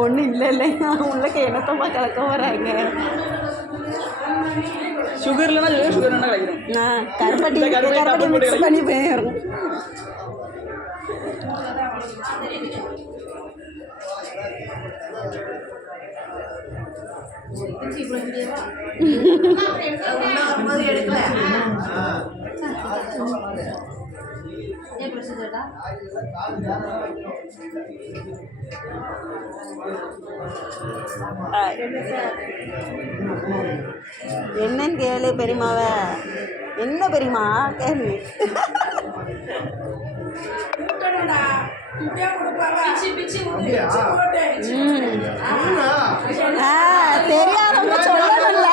ஒன்றும் இல்லை இல்லைங்க உள்ளக்க என்னத்தம்மா கலக்க வராங்க. சுகர் இல்லைன்னா சுகர் என்ன கிடைக்கும். கருப்பட்டி மிக்ஸ் பண்ணி போயிடும். என்னன்னு கேளு பெரியமாவ. என்ன பெரியமா கேளு. தெரியாதவங்க சொல்லணும்ல.